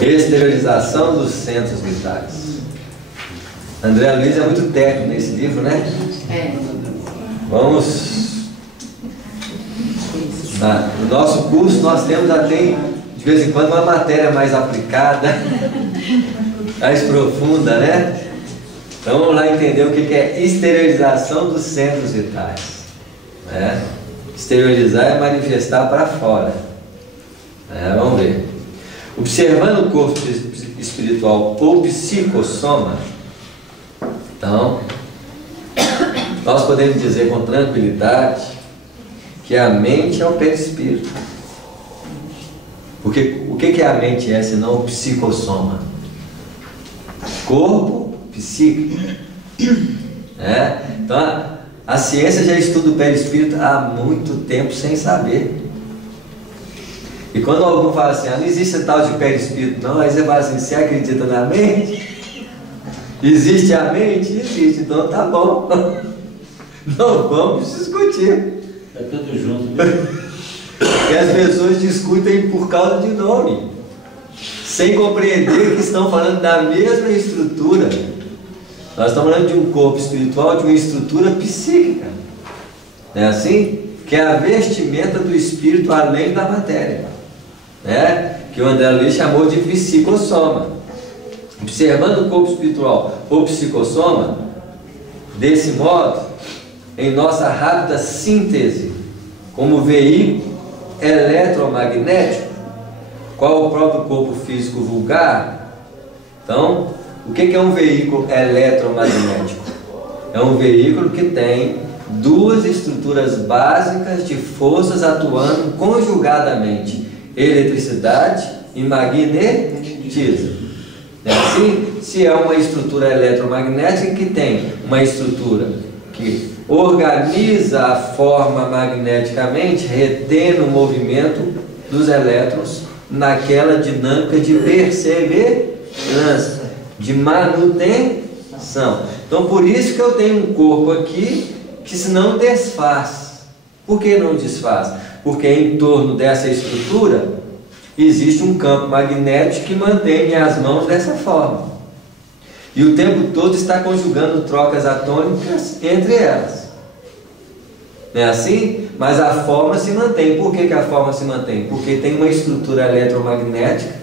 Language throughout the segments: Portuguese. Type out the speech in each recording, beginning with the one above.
Exteriorização dos centros vitais. André Luiz é muito técnico nesse livro, né? É. Vamos. No nosso curso nós temos até de vez em quando uma matéria mais aplicada, mais profunda, né? Então vamos lá entender o que é exteriorização dos centros vitais, né? Exteriorizar é manifestar para fora, né? Vamos ver. Observando o corpo espiritual ou psicossoma, então nós podemos dizer com tranquilidade que a mente é o perispírito. Porque o que é a mente é senão o psicossoma? Corpo psíquico. Então a ciência já estuda o perispírito há muito tempo sem saber. E quando algum fala assim, não existe tal de perispírito não, aí você fala assim, você acredita na mente? Existe a mente? Existe, então tá bom. Não vamos discutir. É tudo junto, né? E as pessoas discutem por causa de nome, sem compreender que estão falando da mesma estrutura. Nós estamos falando de um corpo espiritual, de uma estrutura psíquica. Não é assim? Que é a vestimenta do espírito além da matéria, né? Que o André Luiz chamou de psicossoma. Observando o corpo espiritual ou psicossoma, desse modo, em nossa rápida síntese, como veículo eletromagnético, qual o próprio corpo físico vulgar. Então, o que é um veículo eletromagnético? É um veículo que tem duas estruturas básicas de forças atuando conjugadamente: eletricidade e magnetismo. É assim? Se é uma estrutura eletromagnética que tem uma estrutura que organiza a forma magneticamente, retendo o movimento dos elétrons naquela dinâmica de perseverança, de manutenção. Então por isso que eu tenho um corpo aqui que se não desfaz. Por que não desfaz? Porque em torno dessa estrutura existe um campo magnético que mantém minhas mãos dessa forma. E o tempo todo está conjugando trocas atômicas entre elas. Não é assim? Mas a forma se mantém. Por que a forma se mantém? Porque tem uma estrutura eletromagnética,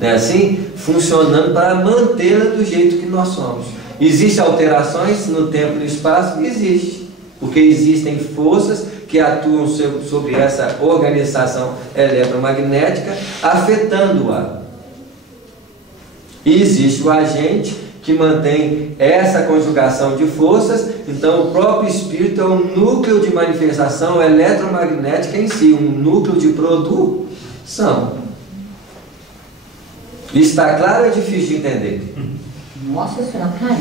não é assim? Funcionando para mantê-la do jeito que nós somos. Existem alterações no tempo e no espaço? Existe. Porque existem forças que atuam sobre essa organização eletromagnética, afetando-a. E existe o agente que mantém essa conjugação de forças. Então o próprio espírito é um núcleo de manifestação eletromagnética em si, um núcleo de produção. Está claro ou é difícil de entender? Nossa Senhora, cara.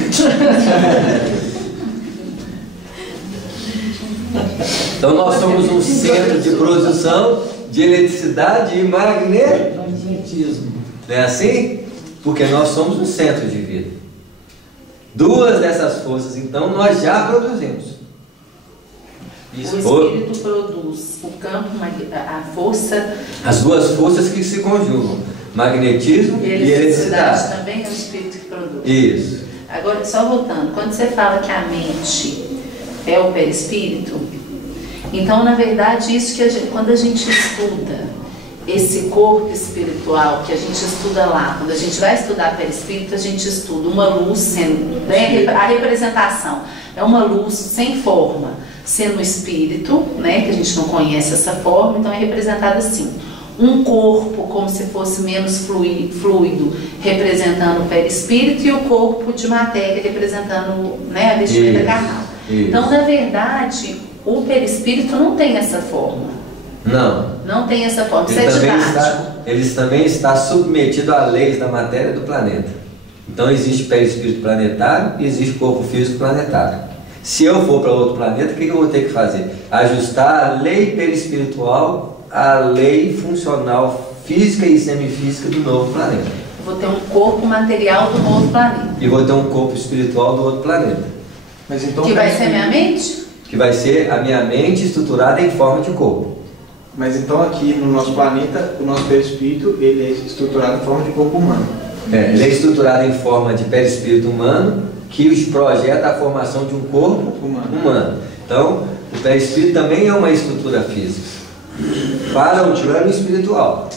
Então nós somos um centro de produção de eletricidade e magnetismo. Não é assim? Porque nós somos um centro de vida. Duas dessas forças, então, nós já produzimos. Isso. O espírito produz o campo, a força. As duas forças que se conjugam: magnetismo e eletricidade. Também é o espírito que produz. Isso. Agora, só voltando, quando você fala que a mente é o perispírito, então, na verdade, isso que quando a gente estuda esse corpo espiritual, que a gente estuda lá, quando a gente vai estudar perispírito, a gente estuda uma luz sendo, né, a representação é uma luz sem forma, sendo o espírito, né, que a gente não conhece essa forma, então é representado assim. Um corpo como se fosse menos fluido, representando o perispírito, e o corpo de matéria representando, né, a vestimenta carnal. Então, na verdade, o perispírito não tem essa forma. Não tem essa forma. Ele também está submetido a leis da matéria do planeta. Então existe perispírito planetário e existe corpo físico planetário. Se eu for para outro planeta, o que eu vou ter que fazer? Ajustar a lei perispiritual à lei funcional física e semifísica do novo planeta. Eu vou ter um corpo material do novo planeta. E vou ter um corpo espiritual do outro planeta. Mas então, que vai ser a minha mente? Que vai ser a minha mente estruturada em forma de corpo. Mas então aqui no nosso planeta, o nosso perispírito, ele é estruturado em forma de corpo humano. Ele é estruturado em forma de perispírito humano, que os projeta a formação de um corpo humano. Então, o perispírito também é uma estrutura física para o plano espiritual.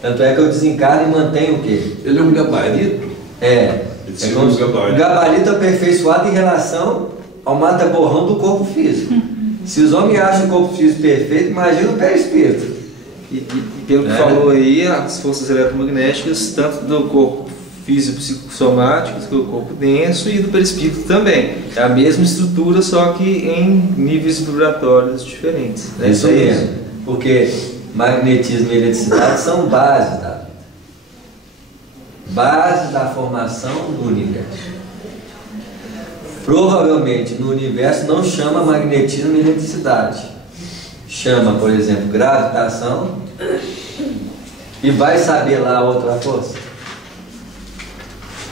Tanto é que eu desencarno e mantenho o quê? Ele é um gabarito? É como um gabarito aperfeiçoado em relação ao mata-borrão do corpo físico. Se os homens acham o corpo físico perfeito, imagina o perispírito. E pelo que falou aí, as forças eletromagnéticas, tanto do corpo físico psicossomático, do corpo denso e do perispírito também. É a mesma estrutura, só que em níveis vibratórios diferentes. É isso aí, porque magnetismo e eletricidade são bases da vida. Base da formação do universo. Provavelmente no universo não chama magnetismo e eletricidade. Chama, por exemplo, gravitação. E vai saber lá a outra força.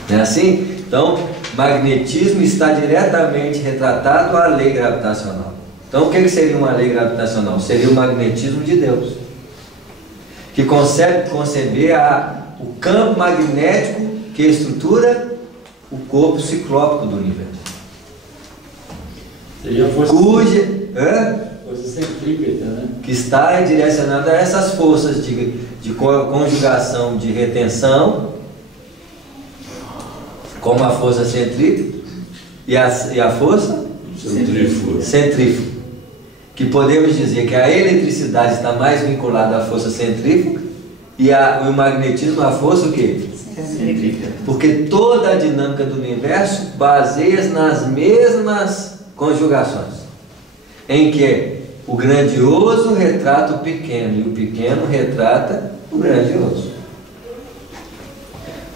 Não é assim? Então, magnetismo está diretamente retratado à lei gravitacional. Então, o que seria uma lei gravitacional? Seria o magnetismo de Deus, que consegue conceber o campo magnético que estrutura o corpo ciclópico do universo. Seria a força centrípeta, né? Que está direcionada a essas forças de conjugação de retenção, como a força centrípeta e a força centrífuga. Que podemos dizer que a eletricidade está mais vinculada à força centrífuga e o magnetismo à força o quê? Centrífuga. Porque toda a dinâmica do universo baseia-se nas mesmas conjugações, em que o grandioso retrata o pequeno e o pequeno retrata o grandioso.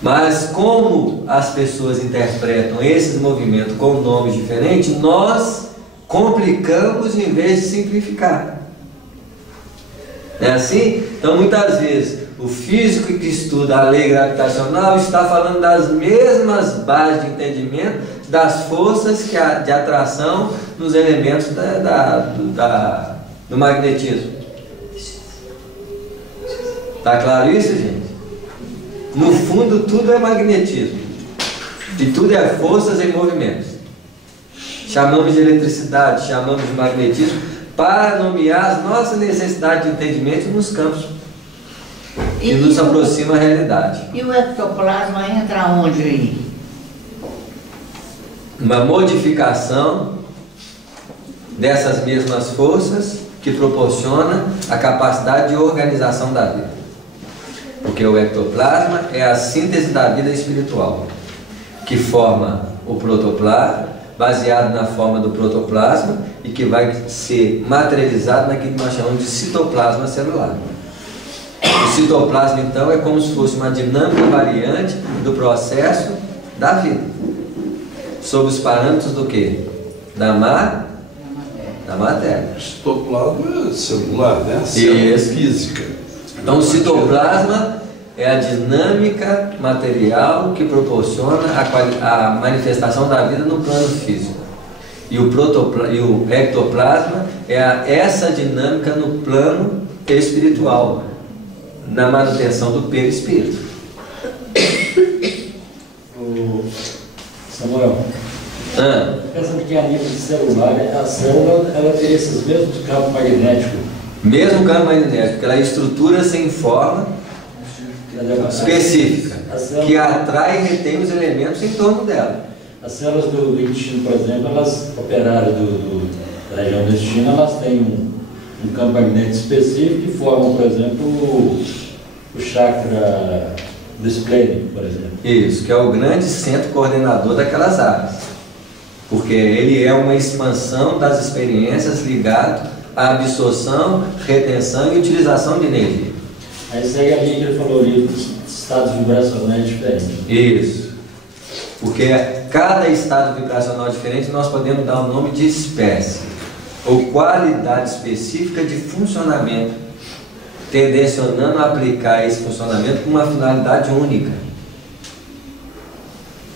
Mas como as pessoas interpretam esses movimentos com nomes diferentes, nós complicamos em vez de simplificar. Não é assim? Então muitas vezes o físico que estuda a lei gravitacional está falando das mesmas bases de entendimento das forças de atração nos elementos do magnetismo. Está claro isso, gente? No fundo tudo é magnetismo e tudo é forças em movimentos. Chamamos de eletricidade, chamamos de magnetismo para nomear as nossas necessidades de entendimento nos campos que nos aproximam à realidade. E o ectoplasma entra onde aí? Uma modificação dessas mesmas forças que proporciona a capacidade de organização da vida. Porque o ectoplasma é a síntese da vida espiritual, que forma o protoplasma, baseado na forma do protoplasma e que vai ser materializado naquilo que nós chamamos de citoplasma celular. O citoplasma, então, é como se fosse uma dinâmica variante do processo da vida, sob os parâmetros do quê? Da matéria. O citoplasma é celular, né? Isso. Física. Então, o citoplasma é a dinâmica material que proporciona a manifestação da vida no plano físico. E o ectoplasma é essa dinâmica no plano espiritual, na manutenção do perispírito. Samuel, pensando que a nível de celular, a célula ela tem esses mesmos campos magnéticos. Mesmo campo magnético, ela estrutura-se em forma específica, que atrai e retém os elementos em torno dela. As células do intestino, por exemplo, elas operárias da região do intestino, elas têm um campo magnético específico que formam, por exemplo, o chakra do esplênico, por exemplo. Isso, que é o grande centro coordenador daquelas áreas, porque ele é uma expansão das experiências ligado à absorção, retenção e utilização de energia. Aí segue a linha que ele falou ali, dos estados vibracionais diferentes. Isso, porque cada estado vibracional diferente nós podemos dar o nome de espécie ou qualidade específica de funcionamento, tendencionando a aplicar esse funcionamento com uma finalidade única.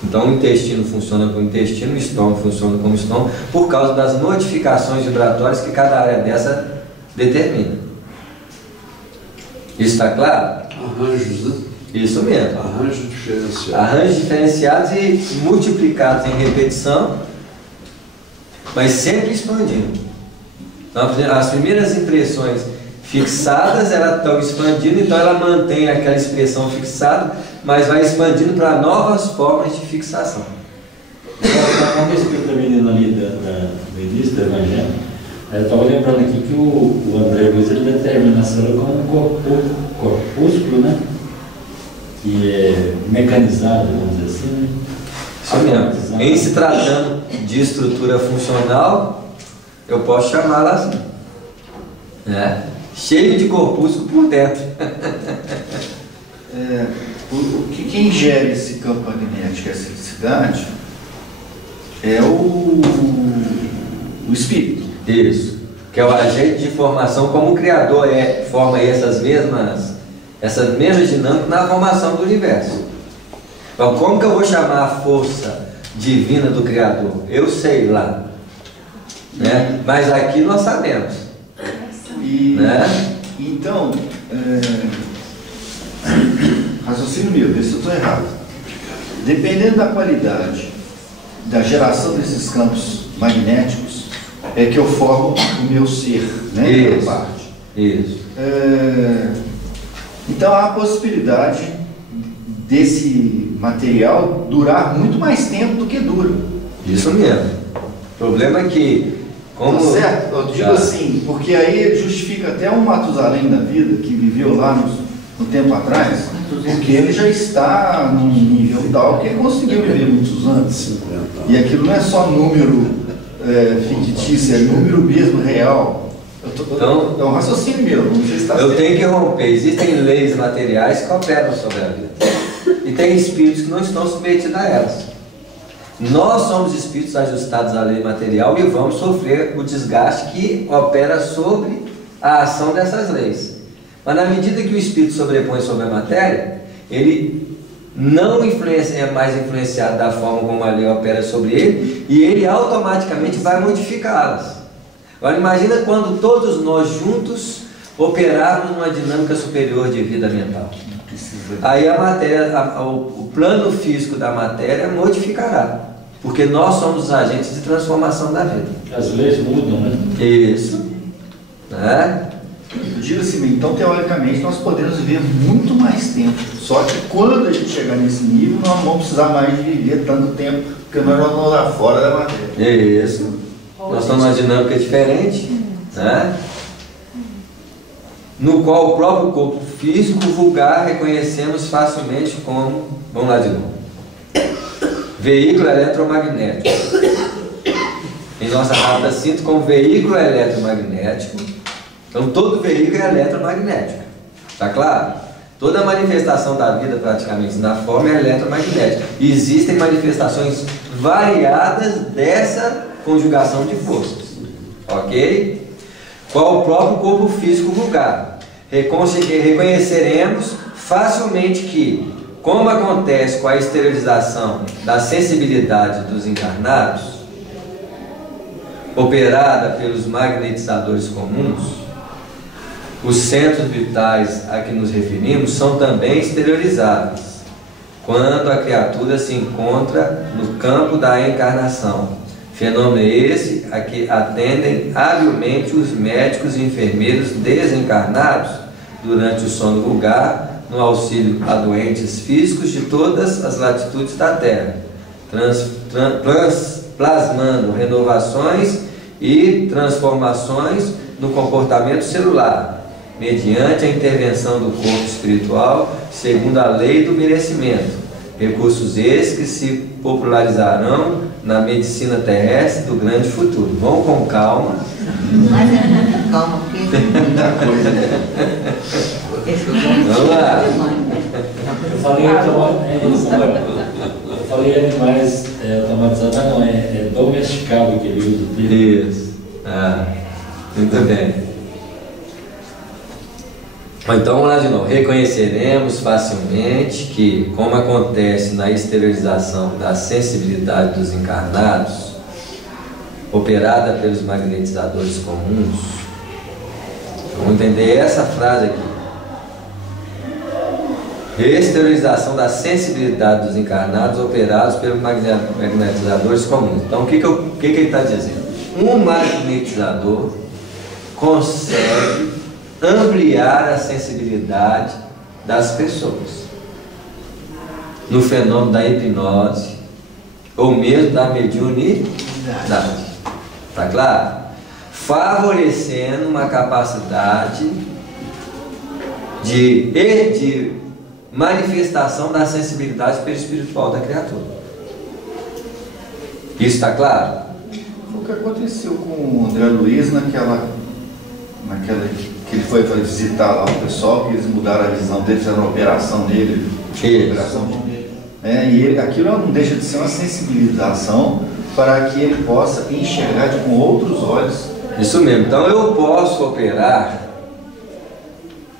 Então o intestino funciona como intestino, o estômago funciona como estômago, por causa das modificações vibratórias que cada área dessa determina. Isso está claro? Arranjos, né? Isso mesmo. Arranjos diferenciados. Arranjos diferenciados e multiplicados em repetição, mas sempre expandindo. Então, as primeiras impressões fixadas, elas estão expandindo, então ela mantém aquela expressão fixada, mas vai expandindo para novas formas de fixação. Como explica a menina ali do início do Evangelho, eu estava lembrando aqui que o André Luiz ele determina a célula como um corpúsculo, né? Que é mecanizado, vamos dizer assim, né? Isso mesmo. Em se tratando de estrutura funcional, eu posso chamá-la assim, né? Cheio de corpúsculo por dentro. Quem gera esse campo magnético, essa eletricidade, é o espírito. Isso. Que é o agente de formação, como o Criador forma essas mesmas dinâmicas na formação do universo. Então, como que eu vou chamar a força divina do Criador? Eu sei lá. Né? Mas aqui nós sabemos. Né? Então, raciocínio meu, vê se eu estou errado. Dependendo da qualidade da geração desses campos magnéticos, é que eu formo o meu ser, né? Isso. Parte. Isso. Então há a possibilidade desse material durar muito mais tempo do que dura. Isso mesmo. O problema é que, como... Tá certo? Eu digo assim, porque aí justifica até um Matusalém da vida, que viveu lá no tempo atrás, porque ele já está num nível tal que ele conseguiu viver muitos anos. E aquilo não é só número fictício, é número mesmo real. Então, é um raciocínio meu, não sei se está eu certo. tenho que romper. Existem leis materiais que operam sobre a vida. E tem espíritos que não estão submetidos a elas. Nós somos espíritos ajustados à lei material e vamos sofrer o desgaste que opera sobre a ação dessas leis. Mas na medida que o espírito sobrepõe sobre a matéria, ele não é mais influenciado da forma como a lei opera sobre ele, e ele automaticamente vai modificá-las. Agora imagina quando todos nós juntos operarmos numa dinâmica superior de vida mental. Aí a matéria, o plano físico da matéria modificará, porque nós somos os agentes de transformação da vida. As leis mudam, né? Isso. Né? Eu digo assim, então teoricamente nós podemos viver muito mais tempo. Só que quando a gente chegar nesse nível, nós não vamos precisar mais de viver tanto tempo, porque nós vamos lá fora da matéria. Isso. Nós estamos numa dinâmica diferente, né? No qual o próprio corpo físico vulgar reconhecemos facilmente como, vamos lá de novo, veículo eletromagnético. Em nossa rápida síntese, como veículo eletromagnético. Então todo veículo é eletromagnético, está claro? Toda manifestação da vida praticamente na forma é eletromagnética. E existem manifestações variadas dessa conjugação de forças, ok? Qual o próprio corpo físico vulgar. Reconheceremos facilmente que, como acontece com a esterilização da sensibilidade dos encarnados, operada pelos magnetizadores comuns, os centros vitais a que nos referimos são também exteriorizados quando a criatura se encontra no campo da encarnação. Fenômeno esse a que atendem habilmente os médicos e enfermeiros desencarnados durante o sono vulgar, no auxílio a doentes físicos de todas as latitudes da Terra, plasmando renovações e transformações no comportamento celular, mediante a intervenção do corpo espiritual, segundo a lei do merecimento. Recursos esses que se popularizarão na medicina terrestre do grande futuro. Vão com calma. Mas é muita calma, porque tem muita coisa. Vamos lá. Eu falei animais automatizados, mas não, é domesticado que ele usa o termo. Isso. Muito bem. Então vamos lá de novo. Reconheceremos facilmente que, como acontece na exteriorização da sensibilidade dos encarnados, operada pelos magnetizadores comuns, vamos entender essa frase aqui. Reesterilização da sensibilidade dos encarnados operados pelos magnetizadores comuns. Então, o que ele está dizendo? Um magnetizador consegue ampliar a sensibilidade das pessoas no fenômeno da hipnose ou mesmo da mediunidade. Está claro? Favorecendo uma capacidade de manifestação da sensibilidade espiritual da criatura. Isso está claro? Foi o que aconteceu com o André Luiz naquela que ele foi visitar lá o pessoal, que eles mudaram a visão dele, fizeram uma operação nele. E aquilo não deixa de ser uma sensibilização para que ele possa enxergar com outros olhos. Isso mesmo. Então eu posso operar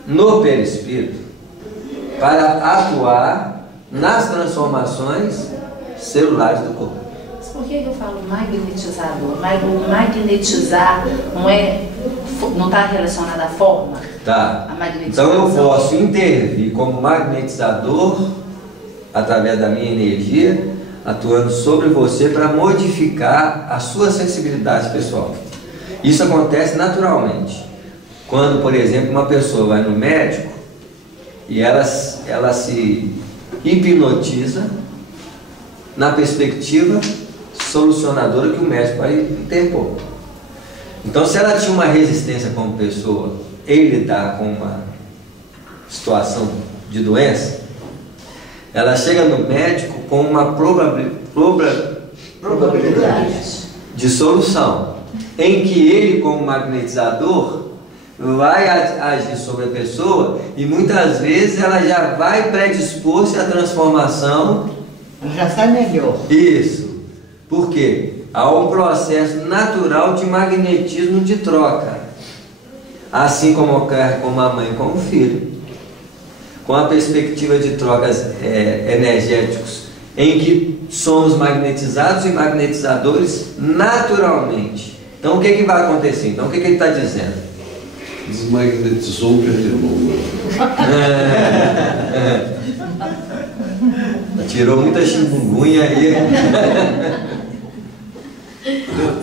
no perispírito para atuar nas transformações celulares do corpo. Mas por que eu falo magnetizador? Mas o magnetizar não está relacionado à forma? Tá. A magnetização. Então eu posso intervir como magnetizador através da minha energia, atuando sobre você para modificar a sua sensibilidade pessoal. Isso acontece naturalmente. Quando, por exemplo, uma pessoa vai no médico e ela se hipnotiza na perspectiva solucionadora que o médico vai interpor. Então, se ela tinha uma resistência como pessoa em lidar com uma situação de doença, ela chega no médico com uma probabilidade de solução, em que ele, como magnetizador, vai agir sobre a pessoa e muitas vezes ela já vai predispor-se à transformação. Já sai melhor. Isso. Por quê? Há um processo natural de magnetismo de troca, assim como ocorre com a mãe e com o filho, com a perspectiva de trocas energéticos, em que somos magnetizados e magnetizadores naturalmente. Então o que vai acontecer? Então o que ele está dizendo? Desmagnetizou o pernilongo. Tirou muita chikungunya aí.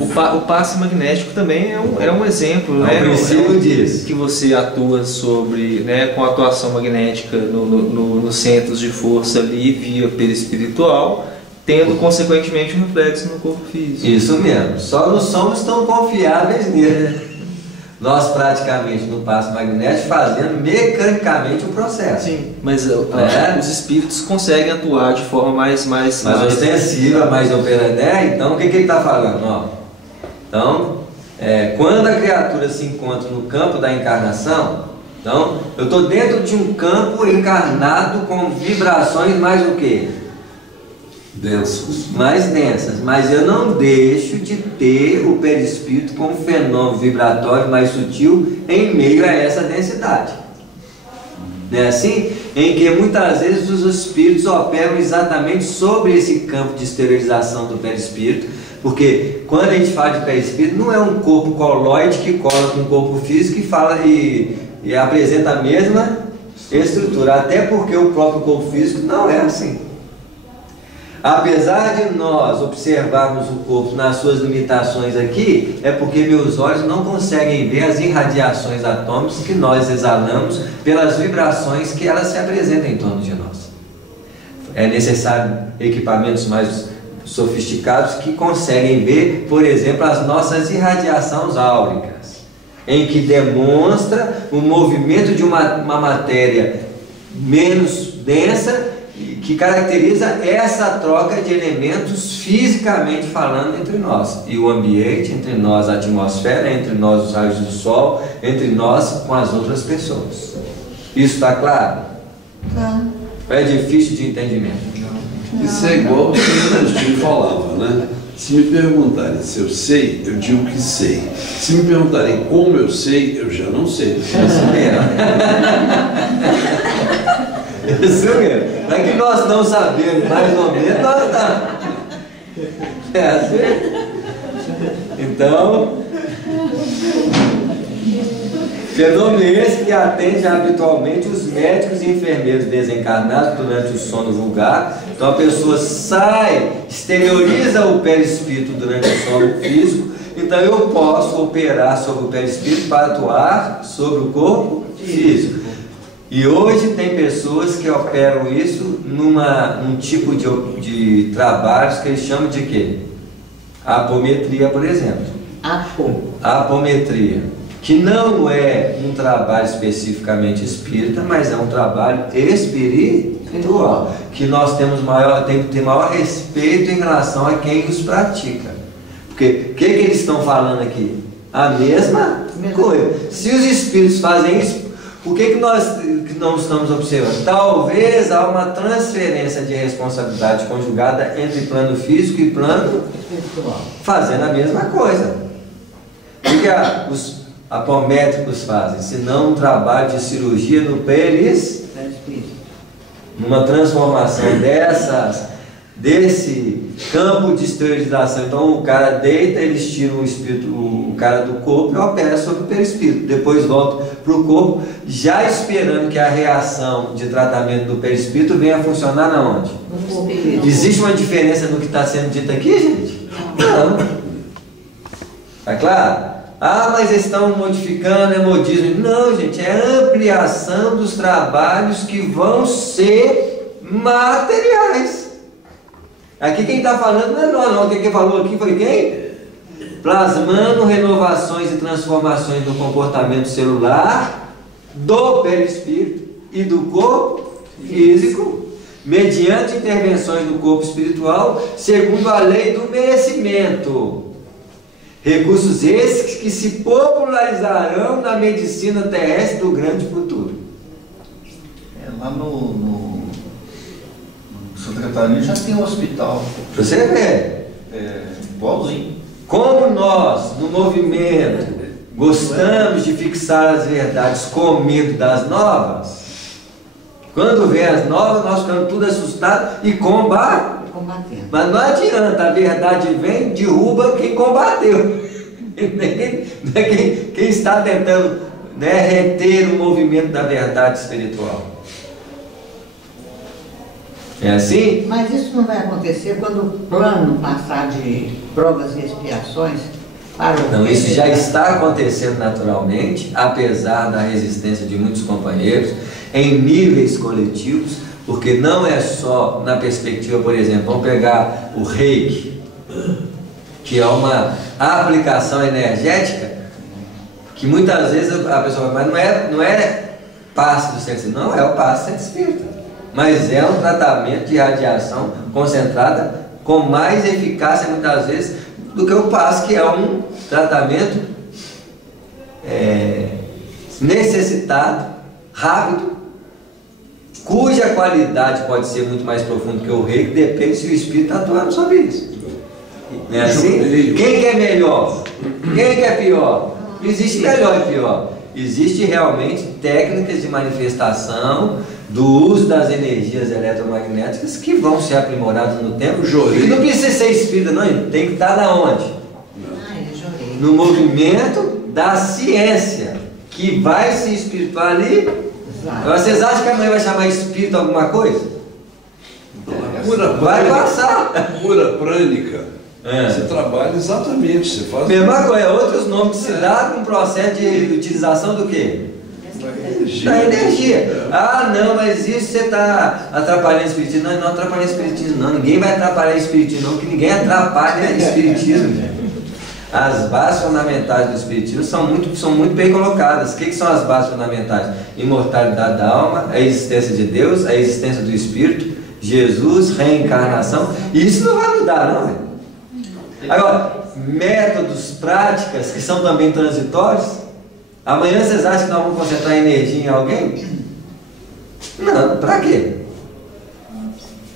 O passe magnético também é um exemplo, né? Princípio disso. Que você atua sobre, né, com atuação magnética nos centros de força ali via perispiritual, tendo consequentemente um reflexo no corpo físico. Isso mesmo. Só não somos tão confiáveis nele. Nós praticamente no passe magnético fazendo mecanicamente o processo. Sim, mas os espíritos conseguem atuar de forma mais ostensiva, mais operante. Então o que ele está falando? Ó, então, quando a criatura se encontra no campo da encarnação, então eu estou dentro de um campo encarnado com vibrações mais o quê? Densas. Mais densas, mas eu não deixo de ter o perispírito como fenômeno vibratório mais sutil em meio a essa densidade. Não é assim? Em que muitas vezes os espíritos operam exatamente sobre esse campo de esterilização do perispírito, porque quando a gente fala de perispírito, não é um corpo coloide que cola com o corpo físico e fala e apresenta a mesma estrutura, até porque o próprio corpo físico não é assim. Apesar de nós observarmos o corpo nas suas limitações aqui, é porque meus olhos não conseguem ver as irradiações atômicas que nós exalamos pelas vibrações que elas se apresentam em torno de nós. É necessário equipamentos mais sofisticados que conseguem ver, por exemplo, as nossas irradiações áuricas, em que demonstra o movimento de uma matéria menos densa, que caracteriza essa troca de elementos fisicamente falando entre nós, e o ambiente, entre nós a atmosfera, entre nós os raios do sol, entre nós com as outras pessoas. Isso está claro? Tá. É difícil de entendimento. Isso é igual o que o Agostinho falava, né? Se me perguntarem se eu sei, eu digo que sei. Se me perguntarem como eu sei, eu já não sei. Isso mesmo. Isso mesmo. Não é que nós não sabemos, mais ou menos, nós estamos. É assim. Então, Fenômeno esse que atende habitualmente os médicos e enfermeiros desencarnados durante o sono vulgar. Então a pessoa sai, exterioriza o perispírito durante o sono físico. Então eu posso operar sobre o perispírito para atuar sobre o corpo físico. E hoje tem pessoas que operam isso num tipo de trabalhos que eles chamam de quê? Apometria, por exemplo. Apometria, que não é um trabalho especificamente espírita, mas é um trabalho espiritual, que nós temos tem que ter maior respeito em relação a quem os pratica. Porque o que eles estão falando aqui? A mesma coisa. Se os espíritos fazem isso, o que nós não estamos observando? Talvez há uma transferência de responsabilidade conjugada entre plano físico e plano espiritual, fazendo a mesma coisa. O que os apométricos fazem? Se não um trabalho de cirurgia no perispírito, numa transformação desse campo de esterilização. Então o cara deita, eles tiram o espírito, o cara do corpo, e opera sobre o perispírito. Depois volta para o corpo, já esperando que a reação de tratamento do perispírito venha a funcionar na onde? Existe uma diferença no que está sendo dito aqui, gente? Não. Tá claro? Ah, mas eles estão modificando, é modismo. Não, gente, é ampliação dos trabalhos que vão ser materiais. Aqui quem está falando não é nós, não. Quem falou aqui foi quem? Plasmando renovações e transformações do comportamento celular, do perispírito e do corpo físico, mediante intervenções do corpo espiritual, segundo a lei do merecimento. Recursos esses que se popularizarão na medicina terrestre do grande futuro. Lá no Santa Catarina já tem um hospital. Você vê. Igualzinho. Como nós, no movimento, gostamos de fixar as verdades com medo das novas, quando vem as novas, nós ficamos tudo assustados e combatendo. Mas não adianta, a verdade vem, derruba quem combateu. Quem está tentando reter o movimento da verdade espiritual. É assim? Mas isso não vai acontecer quando o plano passar de provas e expiações para o... Não, isso já está acontecendo naturalmente, apesar da resistência de muitos companheiros, em níveis coletivos, porque não é só na perspectiva, por exemplo, vamos pegar o Reiki, que é uma aplicação energética, que muitas vezes a pessoa fala, mas não é passe do centro espírita, não é o passe do centro espírita, mas é um tratamento de radiação concentrada com mais eficácia muitas vezes do que o passe, que é um tratamento necessitado, rápido, cuja qualidade pode ser muito mais profunda que o Reiki, depende se o espírito está atuando sobre isso. Não é assim? Quem que é melhor? Quem que é pior? Não existe melhor e pior. Existe realmente técnicas de manifestação do uso das energias eletromagnéticas que vão ser aprimoradas no tempo. E não precisa ser espírita, não, tem que estar na onde? No movimento da ciência, que vai se espirituar ali. Vocês acham que amanhã vai chamar espírito alguma coisa? Vai passar. Cura prânica. Você trabalha exatamente, você faz. Mesma coisa, outros nomes que se dá com o processo de utilização do quê? Da energia. Ah, não, mas isso você está atrapalhando o espiritismo. Não, não atrapalha o espiritismo, não. Ninguém vai atrapalhar o espiritismo, não, porque ninguém atrapalha o espiritismo. As bases fundamentais do espiritismo são muito bem colocadas. O que são as bases fundamentais? Imortalidade da alma, a existência de Deus, a existência do Espírito, Jesus, reencarnação. E isso não vai mudar, não, velho. Agora, métodos, práticas que são também transitórios. Amanhã vocês acham que nós vamos concentrar energia em alguém? Não, para quê?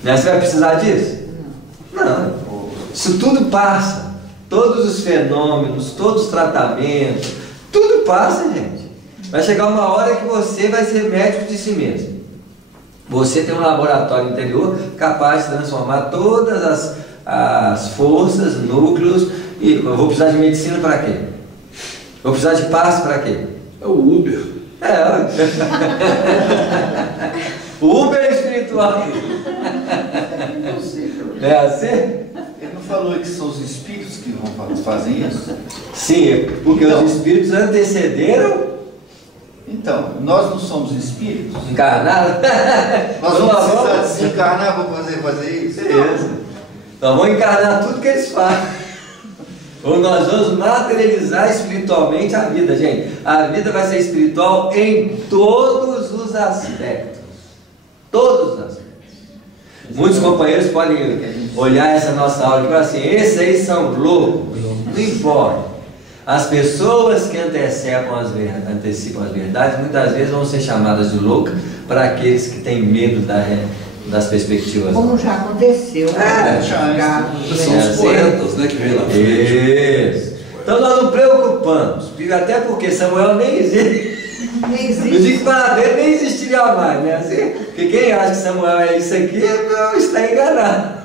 Você vai precisar disso? Não. Isso tudo passa. Todos os fenômenos, todos os tratamentos, tudo passa, gente. Vai chegar uma hora que você vai ser médico de si mesmo. Você tem um laboratório interior capaz de transformar todas as forças, núcleos. E eu vou precisar de medicina para quê? Vou precisar de passe para quê? É o Uber. É. O Uber espiritual. É assim? Ele não falou que são os espíritos que fazem isso? Sim, porque então, os espíritos antecederam. Então, nós não somos espíritos? Encarnados? Nós vamos precisar desencarnar para fazer isso? Isso. Nós vamos encarnar tudo que eles fazem. Ou nós vamos materializar espiritualmente a vida, gente. A vida vai ser espiritual em todos os aspectos. Todos os aspectos. Muitos companheiros podem olhar essa nossa aula e falar assim: esses aí são loucos. Não importa. As pessoas que antecipam as verdades, muitas vezes vão ser chamadas de loucas para aqueles que têm medo das perspectivas. Como já aconteceu. São os poetas, né, que vem lá frente. Isso. Então nós não preocupamos, até porque Samuel nem existe. Nem existe. Eu digo que para dele nem existiria mais, né? Assim, porque quem acha que Samuel é isso aqui está enganado.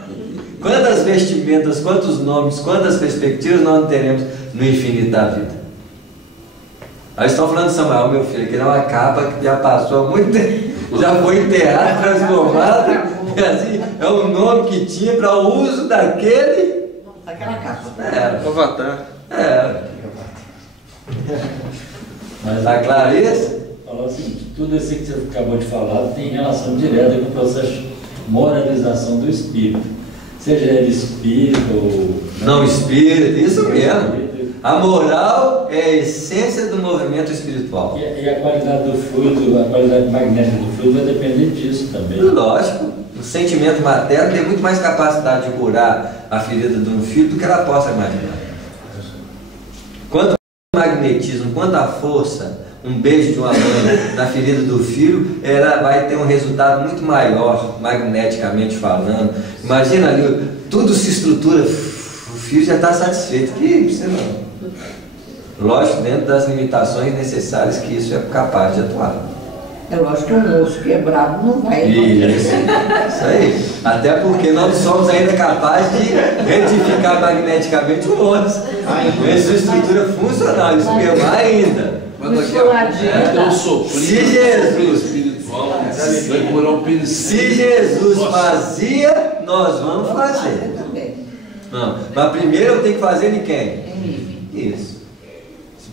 Quantas vestimentas, quantos nomes, quantas perspectivas nós não teremos no infinito da vida? Nós estamos falando de Samuel, meu filho, que era uma capa que já passou há muito tempo, já foi enterrado, transformado. Assim, é o nome que tinha para o uso daquele. Daquela capa. É. Avatar. É. Mas Tá claro isso? falou assim, tudo isso que você acabou de falar tem relação direta com o processo de moralização do espírito. Seja ele espírito ou... Não espírito, isso mesmo. A moral é a essência do movimento espiritual. E a qualidade do fluido, a qualidade magnética do fluido vai depender disso também. Lógico. O sentimento materno tem muito mais capacidade de curar a ferida de um filho do que ela possa imaginar. Quanto magnetismo, quanta força um beijo de uma mãe na ferida do filho, ela vai ter um resultado muito maior, magneticamente falando. Imagina ali, tudo se estrutura, o filho já está satisfeito. Que você não. Lógico, dentro das limitações necessárias que isso é capaz de atuar. É lógico que um osso quebrado não vai. Isso aí. Até porque nós somos ainda capazes de retificar magneticamente o osso. Essa estrutura funcional, isso mesmo, ainda. Mas daqui a pouco tem um soprinho. Se Jesus, espiritual, vai curar o pericém. se Jesus fazia, nós vamos fazer. Também. Não, mas primeiro eu tenho que fazer de quem? Isso.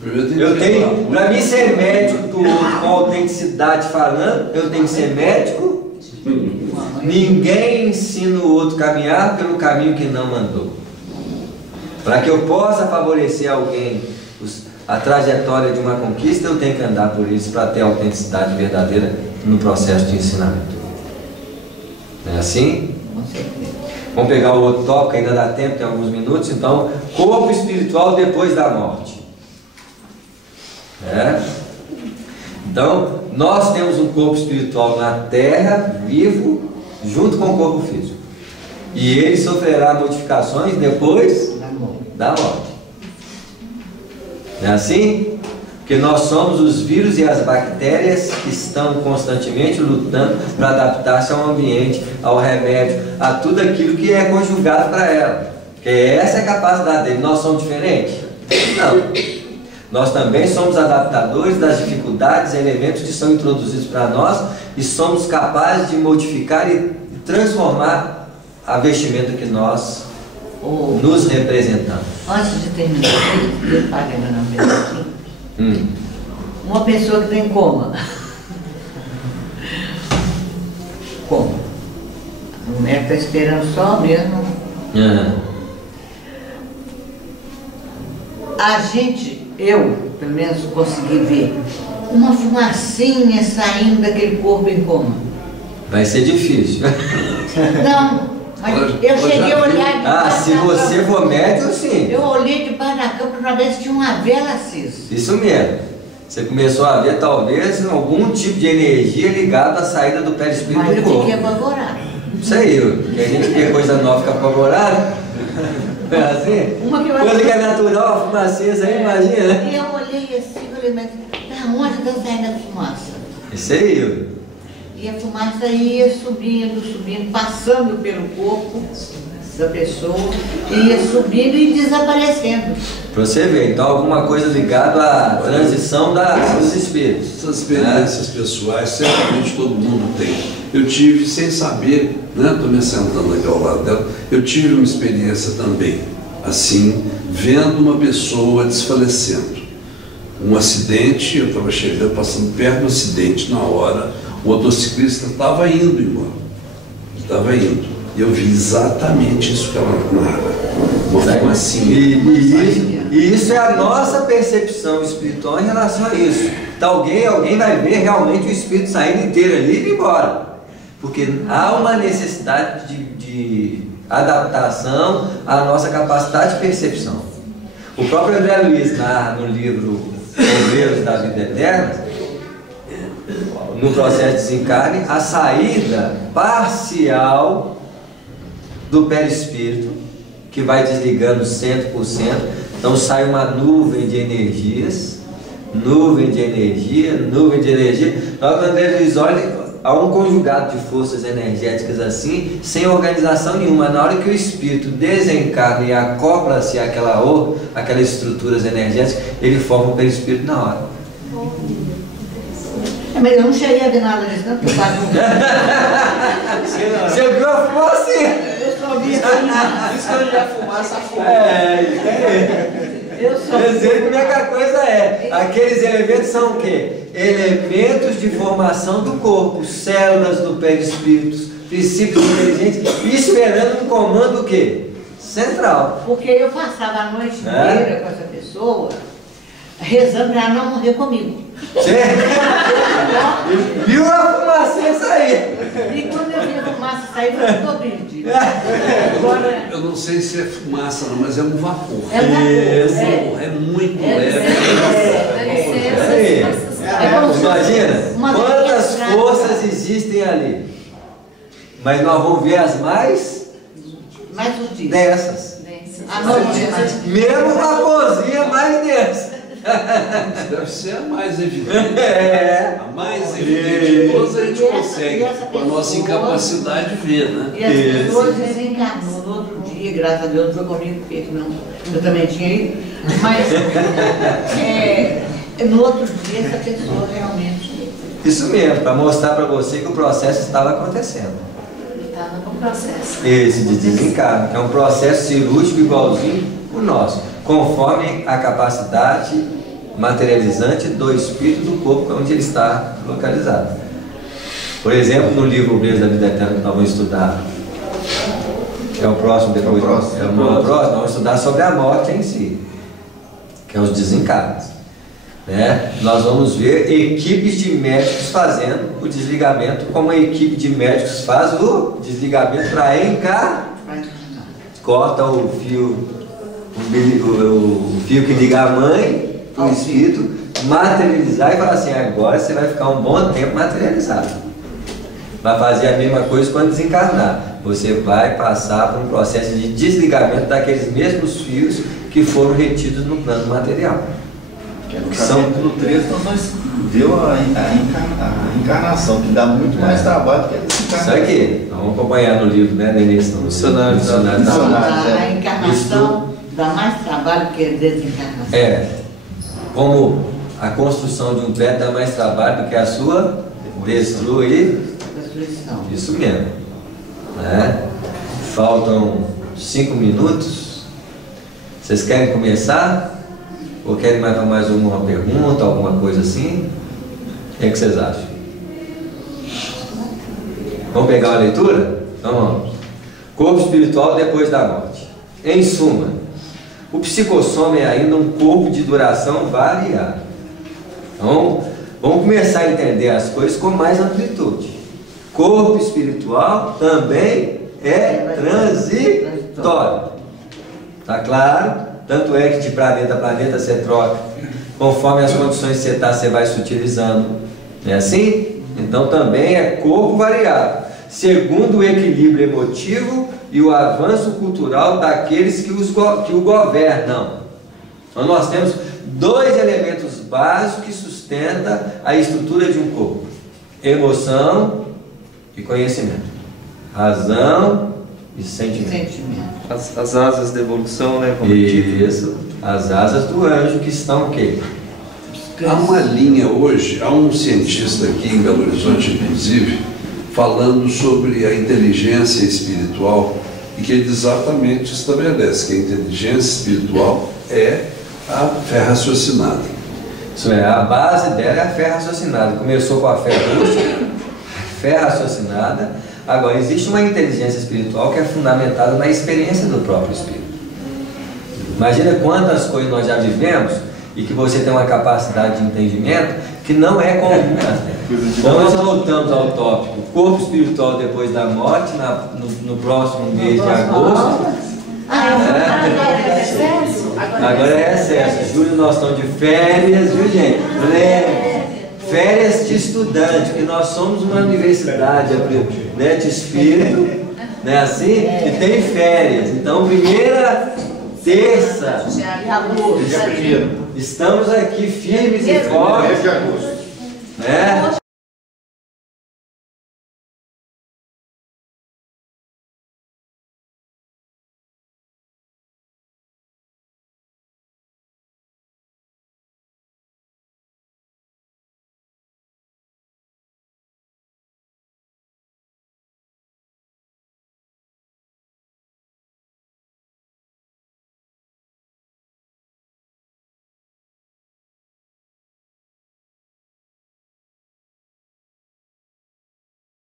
Primeiro tem Eu que tenho, quebrar. para mim ser médico do outro com autenticidade falando, eu tenho que ser médico. Ninguém ensina o outro a caminhar pelo caminho que não mandou. Para que eu possa favorecer alguém, a trajetória de uma conquista, eu tenho que andar por isso para ter autenticidade verdadeira no processo de ensinamento. Não é assim? Com certeza. Vamos pegar o outro tópico, ainda dá tempo, tem alguns minutos. Então, corpo espiritual depois da morte. Então, nós temos um corpo espiritual na terra, vivo, junto com o corpo físico. E ele sofrerá modificações depois da morte. Não é assim? Porque nós somos os vírus e as bactérias que estão constantemente lutando para adaptar-se ao ambiente, ao remédio, a tudo aquilo que é conjugado para ela. Porque essa é a capacidade dele. Nós somos diferentes? Não. Nós também somos adaptadores das dificuldades e elementos que são introduzidos para nós e somos capazes de modificar e transformar a vestimenta que nós nos representamos. Antes de terminar, eu estava lembrando uma coisa aqui. Uma pessoa que tem coma. Coma. O médico está esperando só mesmo. A gente, eu, pelo menos, consegui ver uma fumacinha saindo daquele corpo em coma. Vai ser difícil. Não, mas eu cheguei a olhar debaixo se da você cama. for médico, sim. Eu olhei debaixo da cama para ver se tinha uma vela acesa. Isso mesmo. Você começou a ver talvez algum tipo de energia ligada à saída do perispírito Mas do eu corpo. fiquei apavorada. Isso aí, que a gente vê coisa nova, fica apavorado. É assim? Uma que eu Coisa acho- que é natural, a fumacinha, você imagina, né? E eu olhei assim, falei, mas da onde está saindo a fumaça? Isso aí. E a fumaça ia subindo, subindo, passando pelo corpo da pessoa ia subindo e desaparecendo. Para você ver, então alguma coisa ligada à transição dos espíritos. Essas experiências pessoais, certamente todo mundo tem. Eu tive, sem saber, né? Estou me sentando aqui ao lado dela, eu tive uma experiência também, assim, vendo uma pessoa desfalecendo. Um acidente, eu estava chegando, passando perto do acidente, na hora, o motociclista estava indo embora. Estava indo. E eu vi exatamente isso que ela narra. Uma fumacinha. E isso é a nossa percepção espiritual em relação a isso. Então alguém vai ver realmente o espírito saindo inteiro ali e indo embora. Porque há uma necessidade de adaptação à nossa capacidade de percepção. O próprio André Luiz narra no livro Obreiros da Vida Eterna, no processo de desencarne, a saída parcial do perispírito, que vai desligando 100%. Então sai uma nuvem de energias, nuvem de energia. Então, quando eles olham, há um conjugado de forças energéticas assim, sem organização nenhuma. Na hora que o espírito desencarna e acopla-se àquelas estruturas energéticas, ele forma o perispírito na hora. Mas eu não cheguei a ver nada disso, não, porque Você viu a fumaça? eu só vi Isso que eu ia fumar essa fumaça. eu só Dizer que a coisa é, aqueles elementos são o quê? Elementos de formação do corpo, células do perispírito, princípios inteligentes, esperando um comando o quê? Central. Porque eu passava a noite inteira com essa pessoa, rezando para ela não morrer comigo. Você viu a fumaça sair? E quando eu vi a fumaça sair, eu estou perdida. Agora, Eu não sei se é fumaça, não, mas é um vapor. é uma coisa. É muito leve. Imagina quantas forças existem ali. Mas nós vamos ver as mais Mais sutis. densas. A noite mais. Mesmo vaporzinha mais densa. Deve ser a mais evidente. A mais evidente de todas a gente E essa consegue, com a nossa pessoa- incapacidade de ver, né? E as pessoas desencarnou no outro dia, graças a Deus, não foi comigo, porque senão eu também tinha ido. Mas no outro dia essa pessoa realmente. Isso mesmo, para mostrar para você que o processo estava acontecendo. Estava no processo. Esse de desencarne, que é um processo cirúrgico igualzinho o nosso, conforme a capacidade materializante do espírito do corpo onde ele está localizado. Por exemplo, no livro Obreiros da Vida Eterna que nós vamos estudar, é o próximo depois, nós vamos estudar sobre a morte em si, que é os desencarnes. Né? Nós vamos ver equipes de médicos fazendo o desligamento, como a equipe de médicos faz o desligamento para encarnar. Corta o fio, o fio que liga a mãe para o espírito, materializar e falar assim, agora você vai ficar um bom tempo materializado. Vai fazer a mesma coisa quando desencarnar. Você vai passar por um processo de desligamento daqueles mesmos fios que foram retidos no plano material. No capítulo 3 nós vamos ver a encarnação, que dá muito mais trabalho do que a Isso desencarnação. aqui, nós vamos acompanhar no livro, né, Denise? No Dicionário da- A encarnação dá mais trabalho que a desencarnação. É, como a construção de um prédio dá mais trabalho do que a sua destruição. Isso mesmo. Né? Faltam 5 minutos. Vocês querem começar? Ou querem mais alguma pergunta, alguma coisa assim? O que vocês acham? Vamos pegar uma leitura? Então vamos. Corpo espiritual depois da morte. Em suma, o psicossoma é ainda um corpo de duração variável. Então, vamos começar a entender as coisas com mais amplitude. Corpo espiritual também é transitório. Tá claro? Tanto é que de planeta a planeta você troca. Conforme as condições que você está, você vai se utilizando. Não é assim? Então também é corpo variável, segundo o equilíbrio emotivo e o avanço cultural daqueles que o governam. Então nós temos 2 elementos básicos que sustentam a estrutura de um corpo: emoção e conhecimento. Razão e sentimento. As asas da evolução, né? Como Isso, as asas do anjo que estão o quê? Há uma linha hoje, há um cientista aqui em Belo Horizonte, inclusive, falando sobre a inteligência espiritual e que ele exatamente estabelece que a inteligência espiritual é a fé raciocinada. Isso é, a base dela é a fé raciocinada. Começou com a fé rústica, fé raciocinada. Agora, existe uma inteligência espiritual que é fundamentada na experiência do próprio Espírito. Imagina quantas coisas nós já vivemos e que você tem uma capacidade de entendimento que não é comum. Então nós voltamos ao tópico corpo espiritual depois da morte, no próximo mês de agosto. Agora é excesso? Agora é excesso. Julho nós estamos de férias, viu, gente? Férias de estudante, porque nós somos uma universidade, né, de espírito, né, assim, e tem férias. Então, primeira terça Dia 1º. estamos aqui firmes e fortes, de agosto. né?